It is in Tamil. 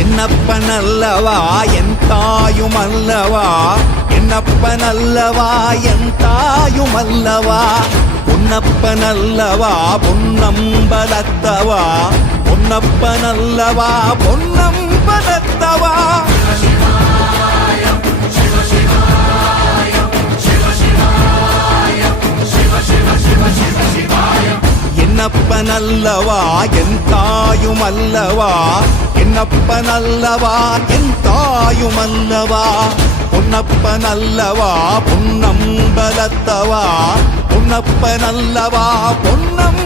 என்னப்பனல்லவா என் தாயுமல்லவா, என்னப்பனல்லவா என் தாயுமல்லவா, பொன்னப்பனல்லவா பொன்னம்பலத்தவா, பொன்னப்பனல்லவா பொன்னம்பலத்தவா. என்னப்பனல்லவா என் தாயுமல்லவா, என்னப்பனல்லவா என் தாயுமல்லவா, பொன்னப்பனல்லவா பொன்னம்பலத்தவா, பொன்னப்பனல்லவா பொன்னம்